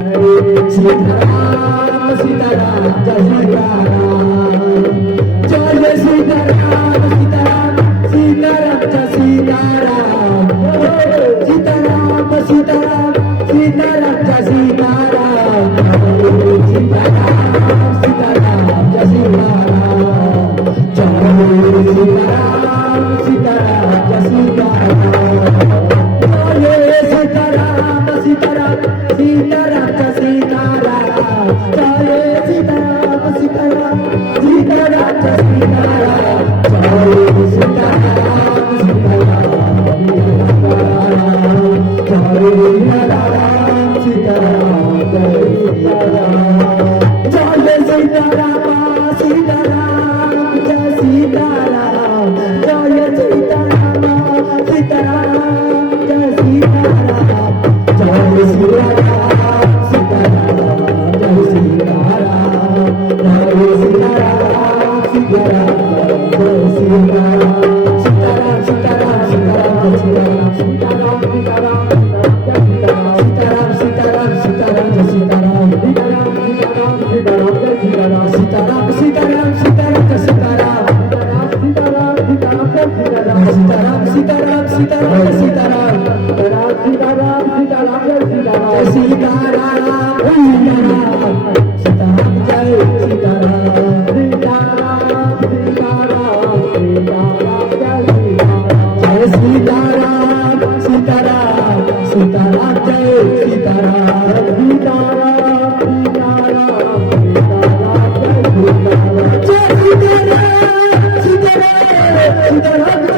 Sitaram Sitaram Jai Sitaram Jai Sitaram Sitaram Sitaram Jai Sitaram Sitaram Sitaram Sitaram Jai Sitaram Sitaram Sitaram Jai Sitaram Jai Sitaram Sitaram Jai Sitaram Jai Sitaram Sitaram Sitaram Jai Sitaram Jai Sitaram Sitaram Sitaram Jai Sitaram Jai Sitaram Sitaram Sitaram Jai Sitaram Sitaram Jai Sitaram Jai Sitaram Sitaram Jai Sitaram Jai Sitaram Sitaram Jai Sitaram Jai Sitaram Sitaram Jai Sitaram Sitaram Sitaram Sitaram Jai Sitaram Sitaram Sitaram Sitaram Jai Sitaram Sitaram Sitaram Jai Sitaram Sitaram Sitaram Sitaram Jai Sitaram Sitaram Sitaram Jai Sitaram Sitaram Sitaram Sitaram Jai Sitaram Sitaram Sitaram Jai Sitaram Jai Sitaram Sitaram Jai Sitaram Sitaram Sitaram Jai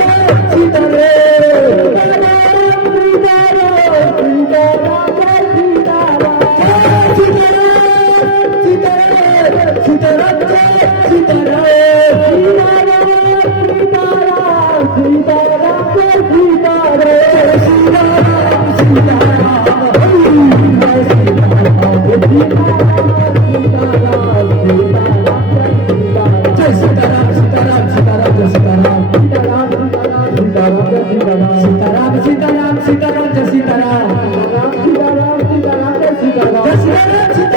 Sitaram Sitaram Sitaram Jai Sitaram Sitaram Sitaram Jai Sitaram Sitaram Sitaram Sitaram Jai Sitaram Sitaram Sitaram Jai Sitaram Jai Sitaram